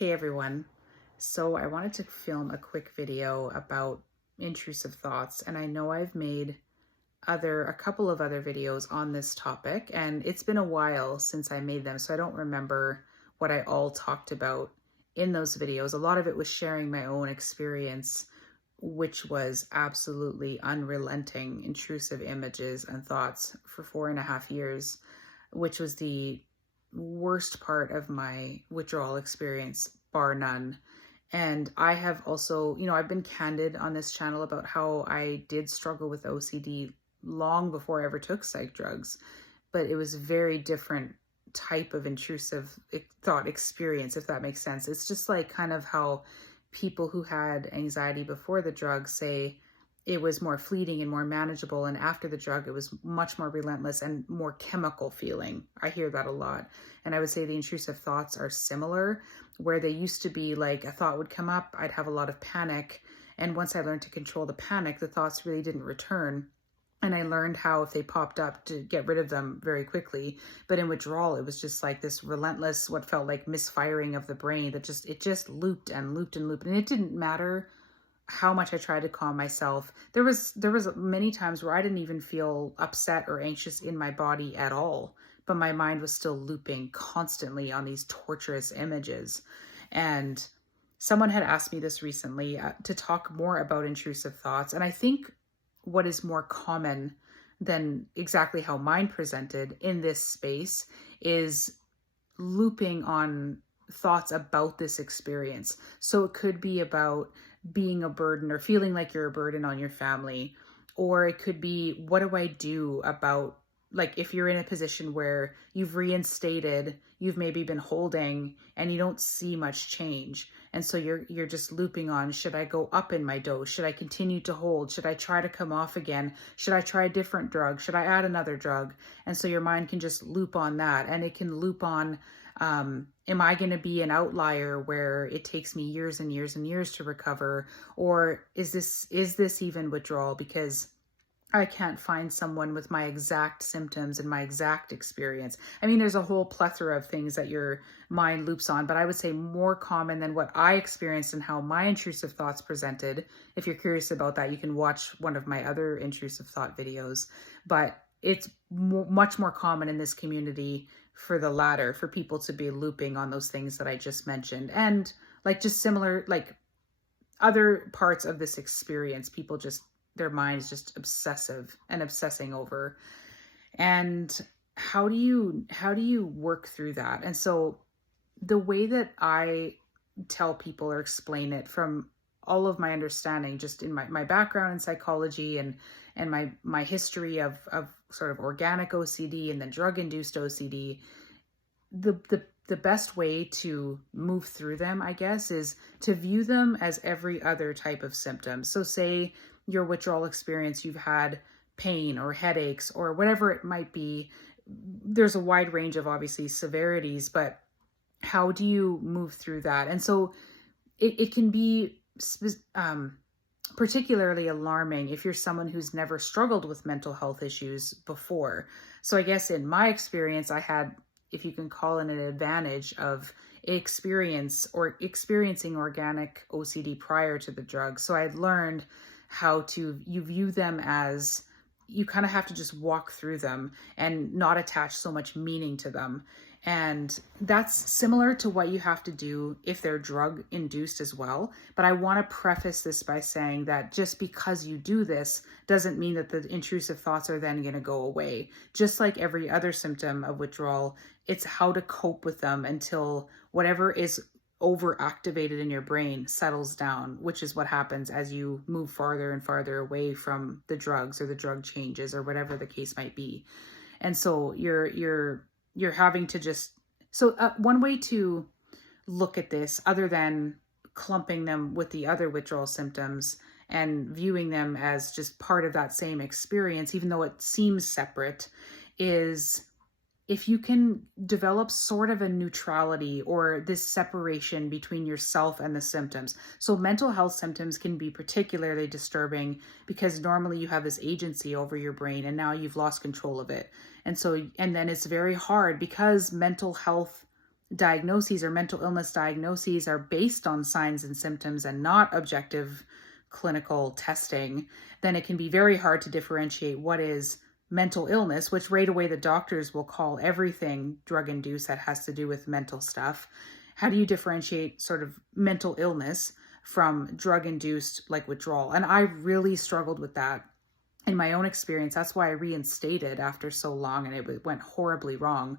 Hey everyone. So I wanted to film a quick video about intrusive thoughts, and I know I've made a couple of other videos on this topic, and it's been a while since I made them, so I don't remember what I all talked about in those videos. A lot of it was sharing my own experience, which was absolutely unrelenting intrusive images and thoughts for 4.5 years, which was the worst part of my withdrawal experience, bar none. And I have also, I've been candid on this channel about how I did struggle with OCD long before I ever took psych drugs, but it was a very different type of intrusive thought experience, if that makes sense. It's just like kind of how people who had anxiety before the drug say it was more fleeting and more manageable, and after the drug it was much more relentless and more chemical feeling. I hear that a lot, and I would say the intrusive thoughts are similar, where they used to be like a thought would come up, I'd have a lot of panic, and once I learned to control the panic, the thoughts really didn't return. And I learned how, if they popped up, to get rid of them very quickly. But in withdrawal, it was just like this relentless, what felt like misfiring of the brain that it just looped and looped and looped. And it didn't matter how much I tried to calm myself. There was many times where I didn't even feel upset or anxious in my body at all, but my mind was still looping constantly on these torturous images. And someone had asked me this recently to talk more about intrusive thoughts. And I think what is more common than exactly how mine presented in this space is looping on thoughts about this experience. So it could be about being a burden or feeling like you're a burden on your family, or it could be, what do I do about, like, if you're in a position where you've reinstated, you've maybe been holding and you don't see much change, and so you're just looping on, should I go up in my dose? Should I continue to hold? Should I try to come off again? Should I try a different drug? Should I add another drug? And so your mind can just loop on that, and it can loop on, am I going to be an outlier where it takes me years and years and years to recover? Or is this even withdrawal because I can't find someone with my exact symptoms and my exact experience? I mean, there's a whole plethora of things that your mind loops on, but I would say more common than what I experienced and how my intrusive thoughts presented. If you're curious about that, you can watch one of my other intrusive thought videos, but it's much more common in this community for the latter, for people to be looping on those things that I just mentioned. And like just similar, like other parts of this experience, people just, their mind is just obsessive and obsessing over. And how do you work through that? And so the way that I tell people or explain it, from all of my understanding, just in my background in psychology and my history of sort of organic OCD and then drug-induced OCD, the best way to move through them, I guess, is to view them as every other type of symptom. So say your withdrawal experience, you've had pain or headaches or whatever it might be. There's a wide range of, obviously, severities, but how do you move through that? And so it can be particularly alarming if you're someone who's never struggled with mental health issues before. So I guess in my experience, I had, if you can call it, an advantage of experiencing organic OCD prior to the drug. So I'd learned how you view them as, you kind of have to just walk through them and not attach so much meaning to them. And that's similar to what you have to do if they're drug induced as well. But I want to preface this by saying that just because you do this doesn't mean that the intrusive thoughts are then going to go away. Just like every other symptom of withdrawal, it's how to cope with them until whatever is overactivated in your brain settles down, which is what happens as you move farther and farther away from the drugs or the drug changes or whatever the case might be. And so you're having to just, so one way to look at this, other than clumping them with the other withdrawal symptoms and viewing them as just part of that same experience, even though it seems separate, is if you can develop sort of a neutrality or this separation between yourself and the symptoms. So mental health symptoms can be particularly disturbing because normally you have this agency over your brain and now you've lost control of it. And then it's very hard because mental health diagnoses or mental illness diagnoses are based on signs and symptoms and not objective clinical testing, then it can be very hard to differentiate what is mental illness, which right away the doctors will call everything drug-induced that has to do with mental stuff. How do you differentiate sort of mental illness from drug-induced like withdrawal? And I really struggled with that in my own experience. That's why I reinstated after so long, and it went horribly wrong.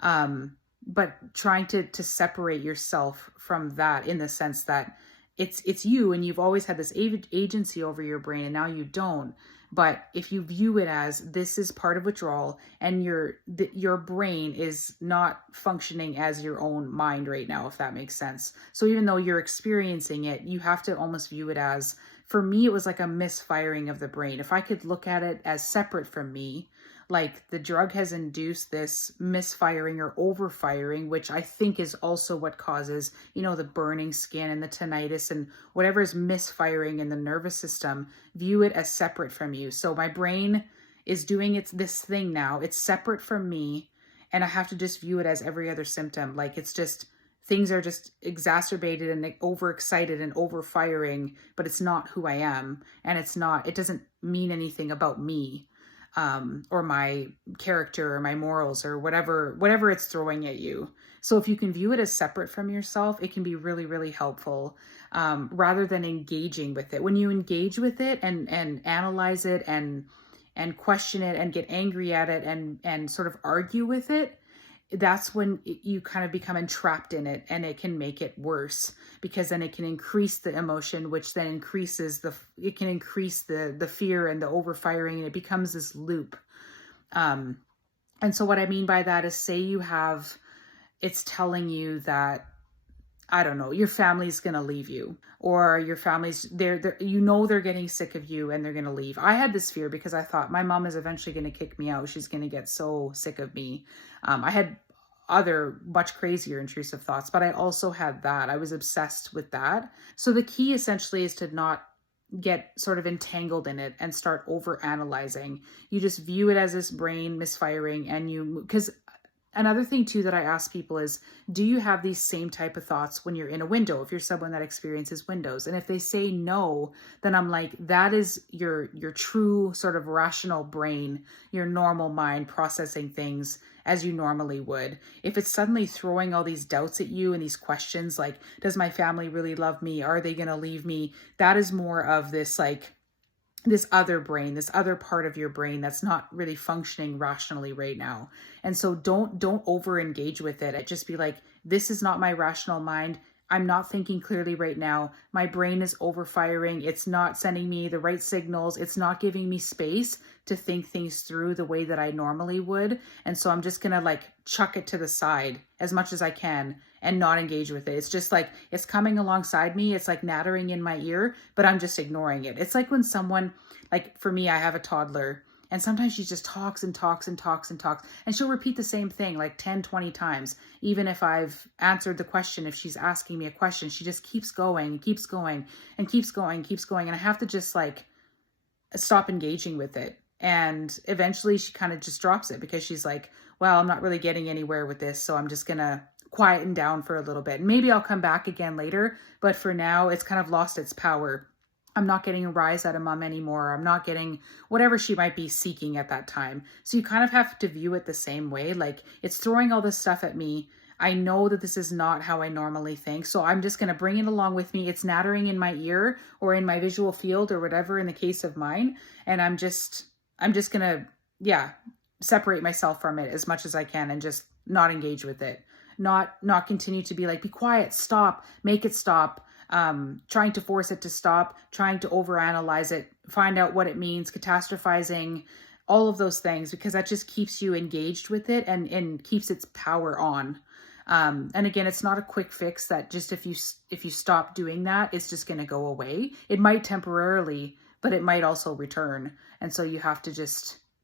But trying to separate yourself from that, in the sense that it's you, and you've always had this agency over your brain, and now you don't. But if you view it as this is part of withdrawal, and your brain is not functioning as your own mind right now, if that makes sense. So even though you're experiencing it, you have to almost view it as, for me, it was like a misfiring of the brain. If I could look at it as separate from me, like the drug has induced this misfiring or overfiring, which I think is also what causes, the burning skin and the tinnitus and whatever is misfiring in the nervous system. View it as separate from you. So my brain is doing this thing now. It's separate from me, and I have to just view it as every other symptom. Like it's just, things are just exacerbated and overexcited and overfiring, but it's not who I am. And it doesn't mean anything about me. Or my character or my morals or whatever it's throwing at you. So if you can view it as separate from yourself, it can be really, really helpful, rather than engaging with it. When you engage with it and analyze it and question it and get angry at it and sort of argue with it, that's when you kind of become entrapped in it, and it can make it worse, because then it can increase the emotion, which then increases the fear and the overfiring, and it becomes this loop. And so what I mean by that is, say it's telling you that, I don't know, your family's going to leave you, or your family's they're getting sick of you and they're going to leave. I had this fear because I thought my mom is eventually going to kick me out. She's going to get so sick of me. I had other much crazier intrusive thoughts, but I also had that. I was obsessed with that. So the key essentially is to not get sort of entangled in it and start over analyzing. You just view it as this brain misfiring, and because another thing too that I ask people is, do you have these same type of thoughts when you're in a window, if you're someone that experiences windows? And if they say no, then I'm like, that is your true sort of rational brain, your normal mind processing things as you normally would. If it's suddenly throwing all these doubts at you and these questions like, does my family really love me? Are they going to leave me? That is more of this like, this other brain, this other part of your brain that's not really functioning rationally right now. And so don't over engage with it. Just be like, this is not my rational mind. I'm not thinking clearly right now. My brain is overfiring. It's not sending me the right signals. It's not giving me space to think things through the way that I normally would. And so I'm just going to like chuck it to the side as much as I can and not engage with it. It's just like, it's coming alongside me. It's like nattering in my ear, but I'm just ignoring it. It's like when someone, like for me, I have a toddler, and sometimes she just talks and talks and talks and talks, and she'll repeat the same thing like 10, 20 times. Even if I've answered the question, if she's asking me a question, she just keeps going and keeps going and keeps going, keeps going. And I have to just like stop engaging with it. And eventually she kind of just drops it, because she's like, well, I'm not really getting anywhere with this, so I'm just going to quieten down for a little bit. Maybe I'll come back again later, but for now it's kind of lost its power. I'm not getting a rise out of mom anymore. I'm not getting whatever she might be seeking at that time. So you kind of have to view it the same way. Like, it's throwing all this stuff at me. I know that this is not how I normally think. So I'm just going to bring it along with me. It's nattering in my ear or in my visual field or whatever in the case of mine. And I'm just going to, separate myself from it as much as I can and just not engage with it. Not continue to be like, be quiet, stop, make it stop. Trying to force it to stop, trying to overanalyze it, find out what it means, catastrophizing, all of those things, because that just keeps you engaged with it and keeps its power on. And again, it's not a quick fix that just if you stop doing that, it's just going to go away. It might temporarily, but it might also return. And so you have to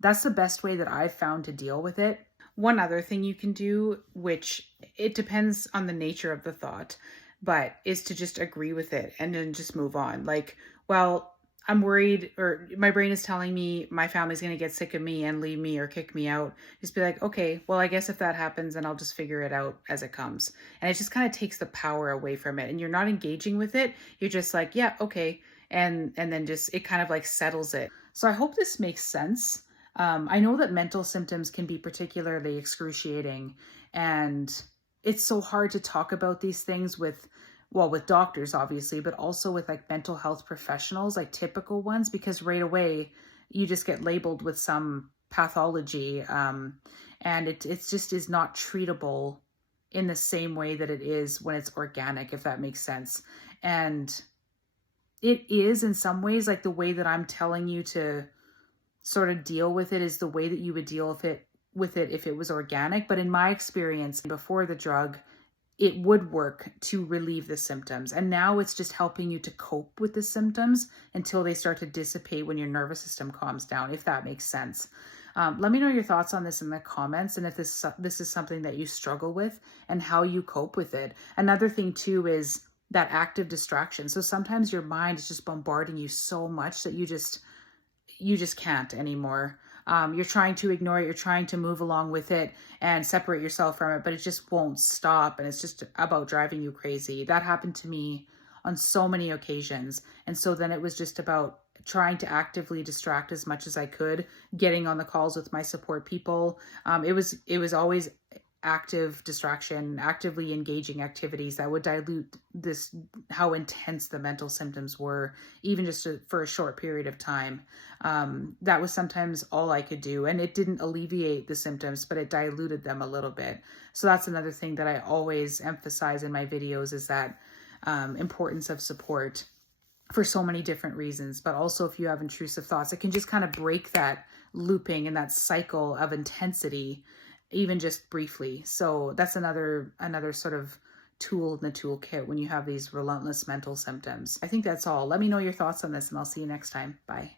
that's the best way that I've found to deal with it. One other thing you can do, which it depends on the nature of the thought, but is to just agree with it and then just move on. Like, well, I'm worried, or my brain is telling me my family's going to get sick of me and leave me or kick me out. Just be like, okay, well, I guess if that happens, then I'll just figure it out as it comes. And it just kind of takes the power away from it. And you're not engaging with it. You're just like, yeah, okay. And then just, it kind of like settles it. So I hope this makes sense. I know that mental symptoms can be particularly excruciating, and it's so hard to talk about these things with, well, with doctors, obviously, but also with like mental health professionals, like typical ones, because right away you just get labeled with some pathology. And it's just is not treatable in the same way that it is when it's organic, if that makes sense. And it is in some ways, like the way that I'm telling you to sort of deal with it is the way that you would deal with it if it was organic. But in my experience before the drug, it would work to relieve the symptoms. And now it's just helping you to cope with the symptoms until they start to dissipate when your nervous system calms down, if that makes sense. Let me know your thoughts on this in the comments, and if this is something that you struggle with and how you cope with it. Another thing too is that active distraction. So sometimes your mind is just bombarding you so much that you just can't anymore. You're trying to ignore it. You're trying to move along with it and separate yourself from it, but it just won't stop. And it's just about driving you crazy. That happened to me on so many occasions. And so then it was just about trying to actively distract as much as I could, getting on the calls with my support people. It was always active distraction, actively engaging activities that would dilute this, how intense the mental symptoms were, even just for a short period of time. That was sometimes all I could do, and it didn't alleviate the symptoms, but it diluted them a little bit. So that's another thing that I always emphasize in my videos, is that importance of support for so many different reasons. But also, if you have intrusive thoughts, it can just kind of break that looping and that cycle of intensity, even just briefly. So that's another sort of tool in the toolkit when you have these relentless mental symptoms. I think that's all. Let me know your thoughts on this, and I'll see you next time. Bye.